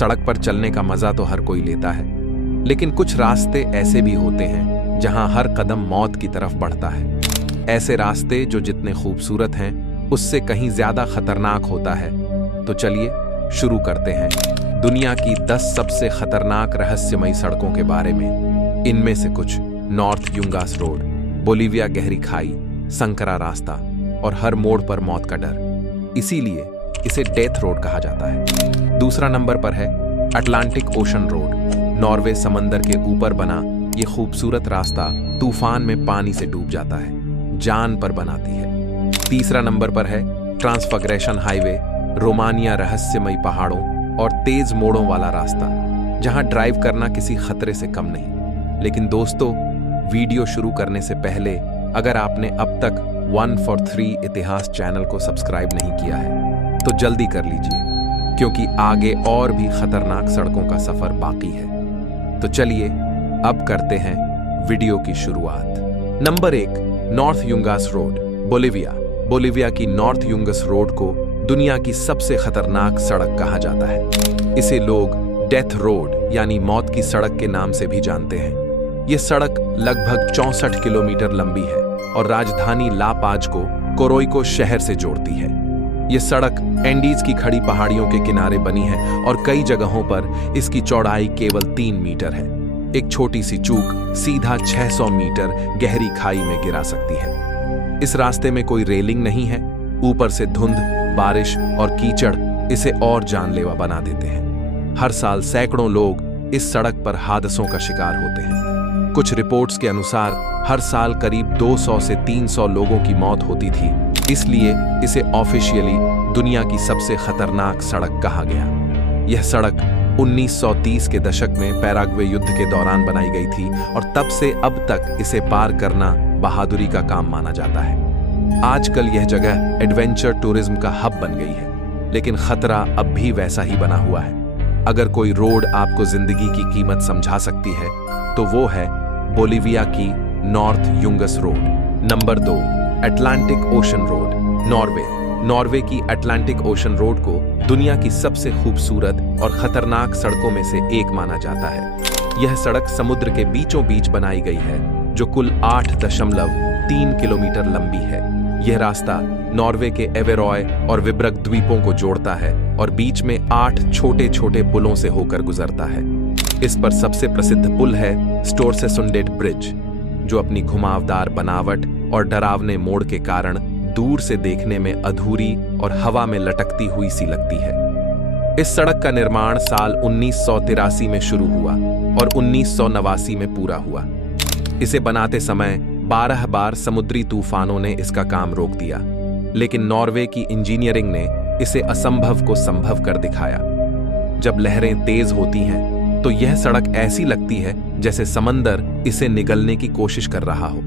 सड़क पर चलने का मजा तो हर कोई लेता है, लेकिन कुछ रास्ते ऐसे भी होते हैं जहां हर कदम मौत की तरफ बढ़ता है। ऐसे रास्ते जो जितने खूबसूरत हैं उससे कहीं ज्यादा खतरनाक होता है। तो चलिए शुरू करते हैं दुनिया की 10 सबसे खतरनाक रहस्यमयी सड़कों के बारे में। इनमें से कुछ: नॉर्थ युंगास रोड, बोलिविया गहरी खाई, संकरा रास्ता और हर मोड़ पर मौत का डर, इसीलिए इसे डेथ रोड कहा जाता है। दूसरा नंबर पर है अटलांटिक ओशन रोड। नॉर्वे समंदर के ऊपर बना ये खूबसूरत रास्ता तूफान में पानी से डूब जाता है, जान पर बनाती है। तीसरा नंबर पर है ट्रांसफग्रेशन हाईवे, रोमानिया रहस्यमयी पहाड़ों और तेज मोड़ों वाला रास्ता, जहां ड्राइव करना किसी खतरे से कम नहीं। लेकिन दोस्तों, वीडियो शुरू करने से पहले अगर आपने अब तक 1 for 3 इतिहास चैनल को सब्सक्राइब नहीं किया है तो जल्दी कर लीजिए, क्योंकि आगे और भी खतरनाक सड़कों का सफर बाकी है। तो चलिए अब करते हैं वीडियो की शुरुआत। Number 1, North Yungas Road, Bolivia. Bolivia की नॉर्थ युंगस रोड को दुनिया की सबसे खतरनाक सड़क कहा जाता है। इसे लोग डेथ रोड यानी मौत की सड़क के नाम से भी जानते हैं। यह सड़क लगभग 64 किलोमीटर लंबी है और राजधानी ला पाज को कोरोइको शहर से जोड़ती है। यह सड़क एंडीज की खड़ी पहाड़ियों के किनारे बनी है और कई जगहों पर इसकी चौड़ाई केवल 3 मीटर है। एक छोटी सी चूक सीधा 600 मीटर गहरी खाई में गिरा सकती है। इस रास्ते में कोई रेलिंग नहीं है, ऊपर से धुंध, बारिश और कीचड़ इसे और जानलेवा बना देते हैं। हर साल सैकड़ों लोग इस सड़क पर हादसों का शिकार होते हैं। कुछ रिपोर्ट्स के अनुसार हर साल करीब 200 से 300 लोगों की मौत होती थी, इसलिए इसे ऑफिशियली दुनिया की सबसे खतरनाक सड़क कहा गया। यह सड़क 1930 के दशक में पैराग्वे युद्ध के दौरान बनाई गई थी और तब से अब तक इसे पार करना बहादुरी का काम माना जाता है। आजकल यह जगह एडवेंचर टूरिज्म का हब बन गई है, लेकिन खतरा अब भी वैसा ही बना हुआ है। अगर कोई रोड आपको जिंदगी की कीमत समझा सकती है तो वो है बोलिविया की North Yungas Road. Number 2, Atlantic Ocean Road, Norway. Norway की अटलांटिक ओशन रोड को दुनिया की सबसे खूबसूरत और खतरनाक सड़कों में से एक माना जाता है। यह सड़क समुद्र के बीचों बीच बनाई गई है, जो कुल 8.3 किलोमीटर लंबी है। यह रास्ता नॉर्वे के एवेरॉय और विब्रक द्वीपों को जोड़ता है और बीच में 8 छोटे छोटे पुलों से होकर गुजरता है। इस पर सबसे प्रसिद्ध पुल है स्टोरसेसुंडेट ब्रिज, जो अपनी घुमावदार बनावट और डरावने मोड़ के कारण दूर से देखने में अधूरी और हवा में लटकती हुई सी लगती है। इस सड़क का निर्माण साल 1983 में शुरू हुआ और 1989 में पूरा हुआ। इसे बनाते समय 12 बार समुद्री तूफानों ने इसका काम रोक दिया, लेकिन नॉर्वे की इंजीनियरिंग ने इसे असंभव को संभव कर दिखाया। जब लहरें तेज होती हैं तो यह सड़क ऐसी लगती है जैसे समंदर इसे निगलने की कोशिश कर रहा हो।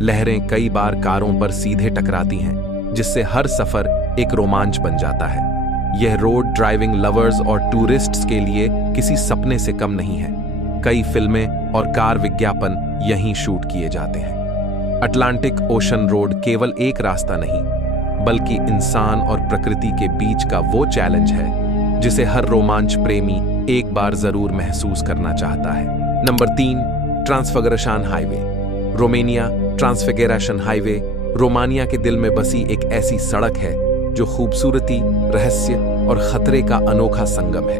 लहरें कई बार कारों पर सीधे टकराती हैं, जिससे हर सफर एक रोमांच बन जाता है। यह रोड ड्राइविंग लवर्स और टूरिस्ट्स के लिए किसी सपने से कम नहीं है। कई फिल्में और कार विज्ञापन यहीं शूट किए जाते हैं। अटलांटिक ओशन रोड केवल एक रास्ता नहीं, बल्कि इंसान और प्रकृति के बीच का वो चैलेंज है जिसे हर रोमांच प्रेमी एक बार जरूर महसूस करना चाहता है। Number 3, Transfagarasan Highway, Romania. Transfagarasan Highway Romania के दिल में बसी एक ऐसी सड़क है जो खूबसूरती, रहस्य और खतरे का अनोखा संगम है।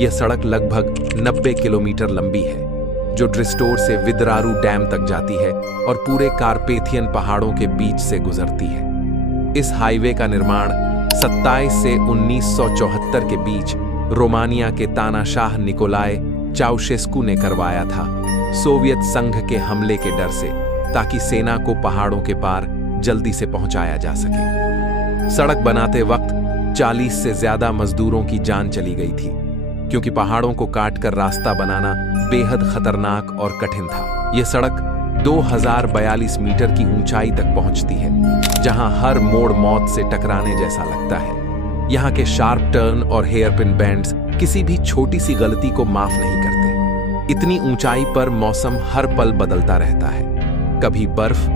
यह सड़क लगभग 90 किलोमीटर लंबी है, जो ड्रिस्टोर से विदरारू डैम तक जाती है और पूरे कार्पेथियन पहाड़ों के बीच से गुजरती है। इस हाईवे का निर्माण 27 से 1974 के बीच रोमानिया के तानाशाह निकोलाय चाउशेस्कू ने करवाया था, सोवियत संघ के हमले के डर से, ताकि सेना को पहाड़ों के पार जल्दी से पहुंचाया जा सके। सड़क बनाते वक्त 40 से ज्यादा मजदूरों की जान चली गई थी, क्योंकि पहाड़ों को काटकर रास्ता बनाना बेहद खतरनाक और कठिन था। यह सड़क 2042 मीटर की ऊंचाई तक पहुंचती है, जहां हर मोड़ मौत से टकराने जैसा लगता है। यहाँ के शार्प टर्न और हेयरपिन बेंड्स किसी भी छोटी सी गलती को माफ नहीं करते। इतनी ऊंचाई पर मौसम हर पल बदलता रहता है, कभी बर्फ,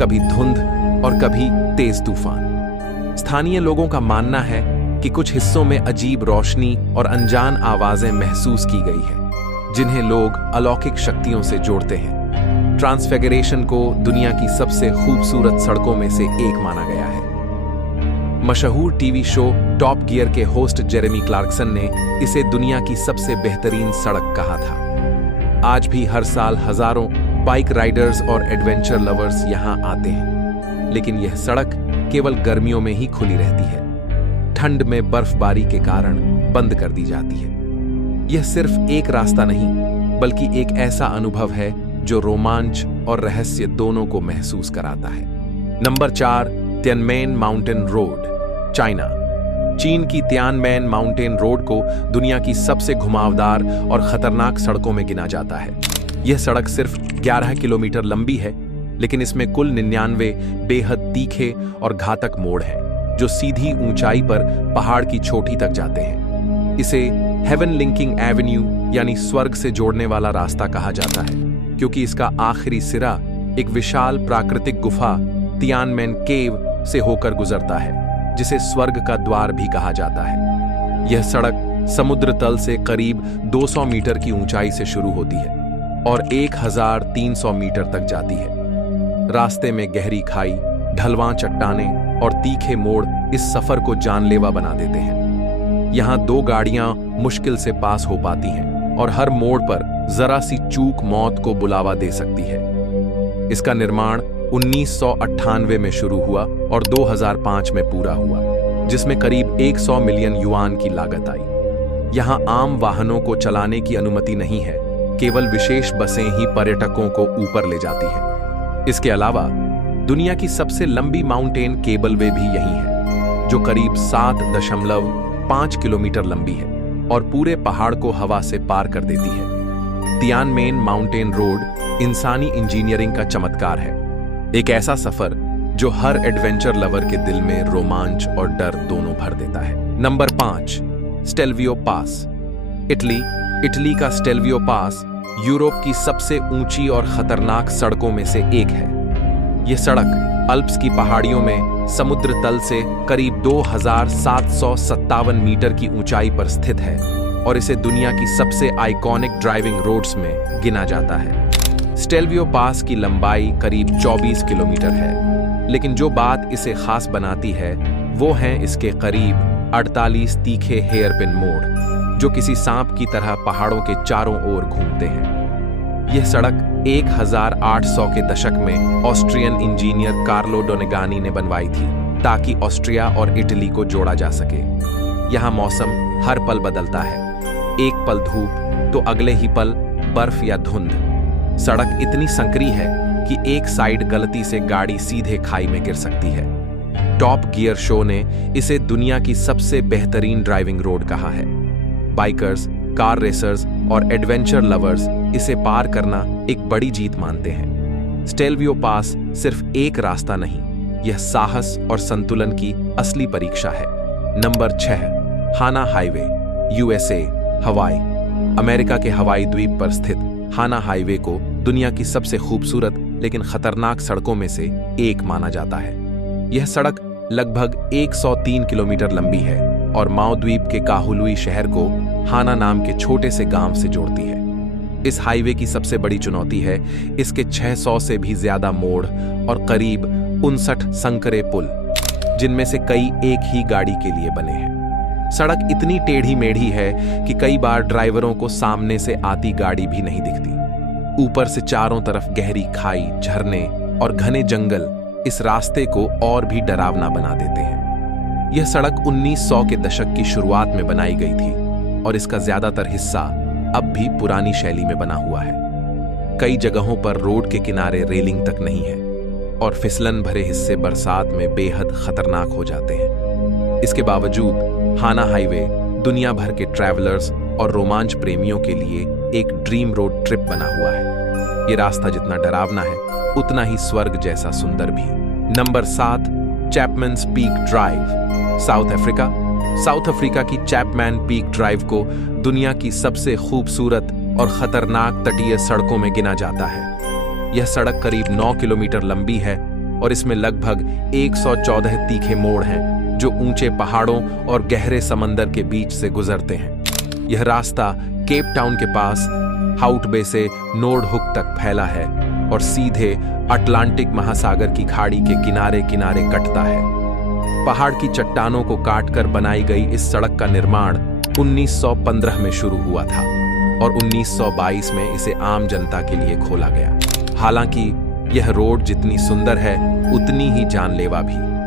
कभी धुंध और कभी तेज तूफान। स्थानीय लोगों का मानना है कि कुछ हिस्सों में अजीब रोशनी और अनजान आवाजें महसूस की गई हैं, जिन्हें लोग अलौकिक शक्तियों से जोड़ते हैं। ट्रांसफिगरेशन को दुनिया की सबसे खूबसूरत सड़कों में से एक माना गया है। मशहूर टीवी शो टॉप गियर के होस्ट जेरेमी क्लार्कसन ने इसे दुनिया की सबसे बेहतरीन सड़क कहा था। आज भी हर साल हजारों बाइक राइडर्स और एडवेंचर लवर्स यहां आते हैं, लेकिन यह सड़क केवल गर्मियों में ही खुली रहती है। ठंड में बर्फबारी के कारण बंद कर दी जाती है। यह सिर्फ एक रास्ता नहीं, बल्कि एक ऐसा अनुभव है जो रोमांच और रहस्य दोनों को महसूस कराता है। Number 4, Tiananmen mountain road, China. चीन की तियानमेन माउंटेन रोड को दुनिया की सबसे घुमावदार और खतरनाक सड़कों में गिना जाता है। यह सड़क सिर्फ 11 किलोमीटर लंबी है, लेकिन इसमें कुल 99 बेहद तीखे और घातक मोड़ हैं, जो सीधी ऊंचाई पर पहाड़ की चोटी तक जाते हैं। इसे हेवन लिंकिंग एवेन्यू यानी स्वर्ग से जोड़ने वाला रास्ता कहा जाता है, क्योंकि इसका आखिरी सिरा एक विशाल प्राकृतिक गुफा तियानमेन केव से होकर गुजरता है, जिसे स्वर्ग का द्वार भी कहा जाता है। यह सड़क समुद्र तल से करीब 200 मीटर की ऊंचाई से शुरू होती है और 1300 मीटर तक जाती है। रास्ते में गहरी खाई, ढलवां चट्टानें और तीखे मोड़ इस सफर को जानलेवा बना देते हैं। यहाँ 2 गाड़ियां मुश्किल से पास हो पाती हैं और हर मोड़ पर जरा सी चूक मौत को बुलावा दे सकती है। इसका निर्माण 1998 में शुरू हुआ और 2005 में पूरा हुआ, जिसमें करीब 100 मिलियन युआन की लागत आई। यहाँ आम वाहनों को चलाने की अनुमति नहीं है, केवल विशेष बसें ही पर्यटकों को ऊपर ले जाती हैं। इसके अलावा दुनिया की सबसे लंबी माउंटेन केबलवे भी यही है, जो करीब 7.5 किलोमीटर लंबी है और पूरे पहाड़ को हवा से पार कर देती है। तियानमेन माउंटेन रोड इंसानी इंजीनियरिंग का चमत्कार है, एक ऐसा सफर जो हर एडवेंचर लवर के दिल में रोमांच और डर दोनों भर देता है। नंबर 5, स्टेल्वियो पास, इटली। इटली का स्टेल्वियो पास यूरोप की सबसे ऊंची और खतरनाक सड़कों में से एक है। यह सड़क अल्प्स की पहाड़ियों में समुद्र तल से करीब 2757 मीटर की ऊंचाई पर स्थित है और इसे दुनिया की सबसे आइकॉनिक ड्राइविंग रोड्स में गिना जाता है। स्टेल्वियो पास की लंबाई करीब 24 किलोमीटर है, लेकिन जो बात इसे खास बनाती है वो हैं इसके करीब 48 तीखे हेयरपिन मोड़, जो किसी सांप की तरह पहाड़ों के चारों ओर घूमते हैं। यह सड़क 1800 के दशक में ऑस्ट्रियन इंजीनियर कार्लो डोनेगानी ने बनवाई थी, ताकि ऑस्ट्रिया और इटली को जोड़ा जा सके। यहाँ मौसम हर पल बदलता है, एक पल धूप तो अगले ही पल बर्फ या धुंध। सड़क इतनी संकरी है कि एक साइड गलती से गाड़ी सीधे खाई में गिर सकती है। टॉप गियर शो ने इसे दुनिया की सबसे बेहतरीन ड्राइविंग रोड कहा है। बाइकर्स, कार रेसर्स और एडवेंचर लवर्स इसे पार करना एक बड़ी जीत मानते हैं। स्टेल्वियो पास सिर्फ एक रास्ता नहीं, यह साहस और संतुलन की असली परीक्षा है। नंबर 6, हाना हाईवे, यूएसए, हवाई। अमेरिका के हवाई द्वीप पर स्थित हाना हाईवे को दुनिया की सबसे खूबसूरत लेकिन खतरनाक सड़कों में से एक माना जाता है। यह सड़क लगभग 103 किलोमीटर लंबी है और माओ द्वीप के काहुलुई शहर को हाना नाम के छोटे से गांव से जोड़ती है। इस हाईवे की सबसे बड़ी चुनौती है इसके 600 से भी ज्यादा मोड़ और करीब 59 संकरे पुल, जिनमें से कई एक ही गाड़ी के लिए बने हैं। सड़क इतनी टेढ़ी मेढ़ी है कि कई बार ड्राइवरों को सामने से आती गाड़ी भी नहीं दिखती। ऊपर से चारों तरफ गहरी खाई, झरने और घने जंगल इस रास्ते को और भी डरावना बना देते हैं। यह सड़क 1900 के दशक की शुरुआत में बनाई गई थी और इसका ज्यादातर हिस्सा अब भी पुरानी शैली में बना हुआ है। कई जगहों पर रोड के किनारे रेलिंग तक नहीं है और फिसलन भरे हिस्से बरसात में बेहद खतरनाक हो जाते हैं। इसके बावजूद हाना हाईवे दुनिया भर के ट्रैवलर्स और रोमांच प्रेमियों के लिए एक ड्रीम रोड ट्रिप बना हुआ है। ये रास्ता जितना डरावना है, उतना ही स्वर्ग जैसा सुंदर भी। Number 7, Chapman's Peak Drive, South Africa. South Africa की चैपमैन पीक ड्राइव को दुनिया की सबसे खूबसूरत और खतरनाक तटीय सड़कों में गिना जाता है। यह सड़क करीब 9 किलोमीटर लंबी है और इसमें लगभग 114 तीखे मोड़ हैं, जो ऊंचे पहाड़ों और गहरे समंदर के बीच से गुजरते हैं। यह रास्ता केप टाउन के पास हाउट बे से नोर्डहुक तक फैला है और सीधे अटलांटिक महासागर की खाड़ी के किनारे किनारे कटता है। पहाड़ की चट्टानों को काटकर बनाई गई इस सड़क का निर्माण 1915 में शुरू हुआ था और 1922 में इसे आम जनता के लिए खोला गया। हालांकि यह रोड जितनी सुंदर है उतनी ही जानलेवा भी।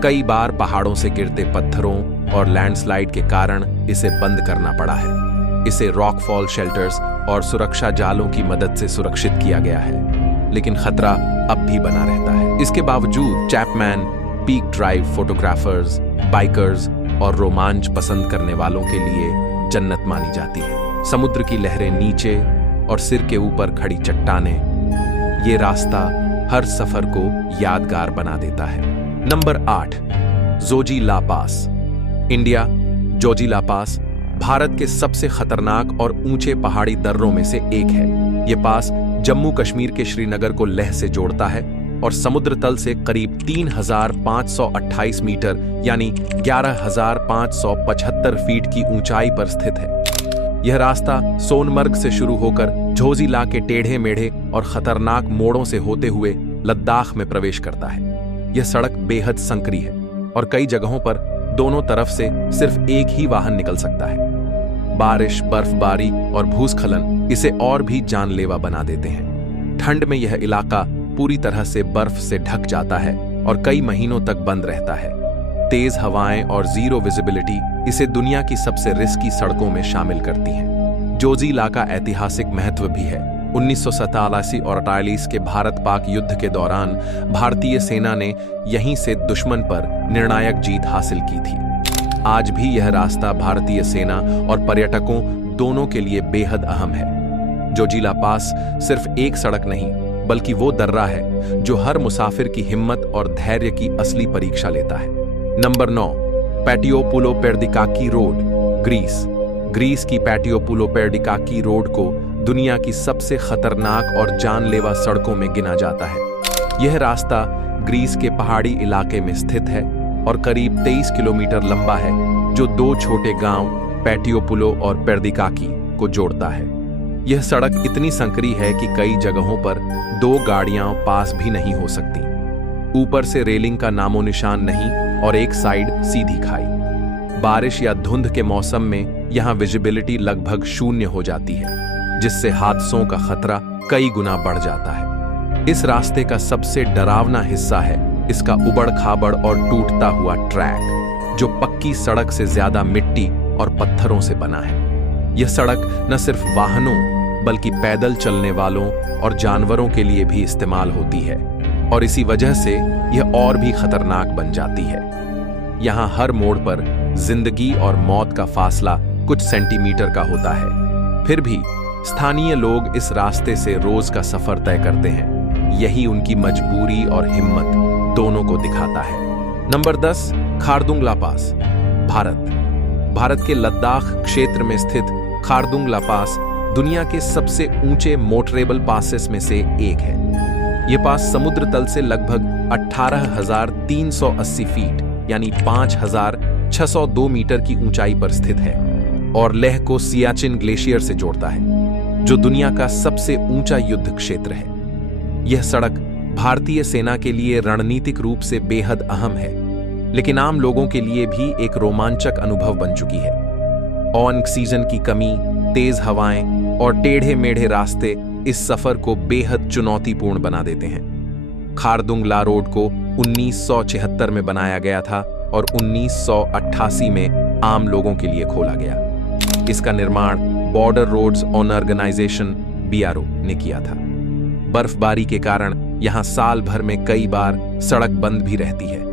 कई बार पहाड़ों से गिरते पत्थरों और लैंडस्लाइड के कारण इसे बंद करना पड़ा है। इसे रॉकफॉल शेल्टर्स और सुरक्षा जालों की मदद से सुरक्षित किया गया है, लेकिन खतरा अब भी बना रहता है। इसके बावजूद Chapman Peak drive photographers, bikers और रोमांच पसंद करने वालों के लिए जन्नत मानी जाती है। समुद्र की लहरें नीचे और सिर के ऊपर खड़ी चट्टानें, ये रास्ता हर सफर को यादगार बना देता है। नंबर 8, जोजिला पास। इंडिया जोजिला पास भारत के सबसे खतरनाक और ऊंचे पहाड़ी दर्रों में से एक है। यह पास जम्मू कश्मीर के श्रीनगर को लेह से जोड़ता है और समुद्र तल से करीब 3,528 मीटर यानी 11,575 फीट की ऊंचाई पर स्थित है। यह रास्ता सोनमर्ग से शुरू होकर जोजिला के टेढ़े मेढ़े और खतरनाक मोड़ों से होते हुए लद्दाख में प्रवेश करता है। यह सड़क बेहद संकरी है और कई जगहों पर दोनों तरफ से सिर्फ एक ही वाहन निकल सकता है। बारिश, बर्फबारी और भूस्खलन इसे और भी जानलेवा बना देते हैं। ठंड में यह इलाका पूरी तरह से बर्फ से ढक जाता है और कई महीनों तक बंद रहता है। तेज हवाएं और जीरो विजिबिलिटी इसे दुनिया की सबसे रिस्की सड़कों में शामिल करती हैं। जोजिला का ऐतिहासिक महत्व भी है। 1987 और 1948 के भारत-पाक युद्ध के दौरान भारतीय सेना ने यहीं से दुश्मन पर निर्णायक जीत हासिल की थी। आज भी यह रास्ता भारतीय सेना और पर्यटकों दोनों के लिए बेहद अहम है। जोजिला पास सिर्फ एक सड़क नहीं बल्कि वो दर्रा है जो हर मुसाफिर की हिम्मत और धैर्य की असली परीक्षा लेता है। Number 9, Patiopoulo Perdikaki Road, Greece. Greece की पैटियो पुलो पेर्डिकाकी रोड को दुनिया की सबसे खतरनाक और जानलेवा सड़कों में गिना जाता है। यह रास्ता ग्रीस के पहाड़ी इलाके में स्थित है और करीब 23 किलोमीटर लंबा है, जो दो छोटे गांव पैटियो पुलो और पेर्डिकाकी को जोड़ता है। यह सड़क इतनी संकरी है कि कई जगहों पर दो गाड़ियां पास भी नहीं हो सकती। ऊपर से रेलिंग का नामो निशान नहीं और एक साइड सीधी खाई। बारिश या धुंध के मौसम में यहां विजिबिलिटी लगभग शून्य हो जाती है, जिससे हादसों का खतरा कई गुना बढ़ जाता है। इस रास्ते का सबसे डरावना हिस्सा है इसका उबड़-खाबड़ और टूटता हुआ ट्रैक, जो पक्की सड़क से ज्यादा मिट्टी और पत्थरों से बना है। यह सड़क न सिर्फ वाहनों बल्कि पैदल चलने वालों और जानवरों के लिए भी इस्तेमाल होती है और इसी वजह से यह और भी खतरनाक बन जाती है। यहाँ हर मोड़ पर जिंदगी और मौत का फासला कुछ सेंटीमीटर का होता है। फिर भी स्थानीय लोग इस रास्ते से रोज का सफर तय करते हैं। यही उनकी मजबूरी और हिम्मत दोनों को दिखाता है। नंबर 10, खारदुंग पास, भारत। भारत के लद्दाख क्षेत्र में स्थित खारदुंग पास दुनिया के सबसे ऊंचे मोटरेबल पासेस में से एक है। यह पास समुद्र तल से लगभग 18,380 फीट यानी 5,602 मीटर की ऊंचाई पर स्थित है और लेह को सियाचिन ग्लेशियर से जोड़ता है, जो दुनिया का सबसे ऊंचा युद्ध क्षेत्र है। यह सड़क भारतीय सेना के लिए रणनीतिक रूप से बेहद अहम है, लेकिन आम लोगों के लिए भी एक रोमांचक अनुभव बन चुकी है। ऑन सीजन की कमी, तेज हवाएं और टेढ़े मेढ़े रास्ते इस सफर को बेहद चुनौतीपूर्ण बना देते हैं। खारदुंग रोड को 1976 में बनाया गया था और 1988 में आम लोगों के लिए खोला गया। इसका निर्माण बॉर्डर रोड्स ऑर्गेनाइजेशन BRO ने किया था। बर्फबारी के कारण यहां साल भर में कई बार सड़क बंद भी रहती है।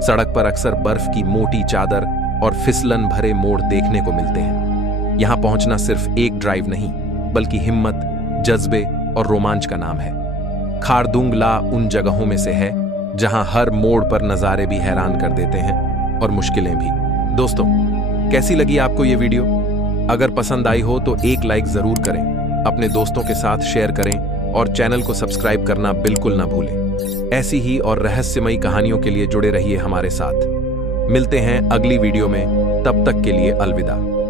सड़क पर अक्सर बर्फ की मोटी चादर और फिसलन भरे मोड़ देखने को मिलते हैं। यहां पहुंचना सिर्फ एक ड्राइव नहीं बल्कि हिम्मत, जज्बे और रोमांच का नाम है। खारदुंग उन जगहों में से है जहां हर मोड़ पर नजारे भी हैरान कर देते हैं और मुश्किलें भी। दोस्तों, कैसी लगी आपको ये वीडियो? अगर पसंद आई हो तो एक लाइक जरूर करें, अपने दोस्तों के साथ शेयर करें और चैनल को सब्सक्राइब करना बिल्कुल ना भूलें। ऐसी ही और रहस्यमयी कहानियों के लिए जुड़े रहिए हमारे साथ। मिलते हैं अगली वीडियो में, तब तक के लिए अलविदा।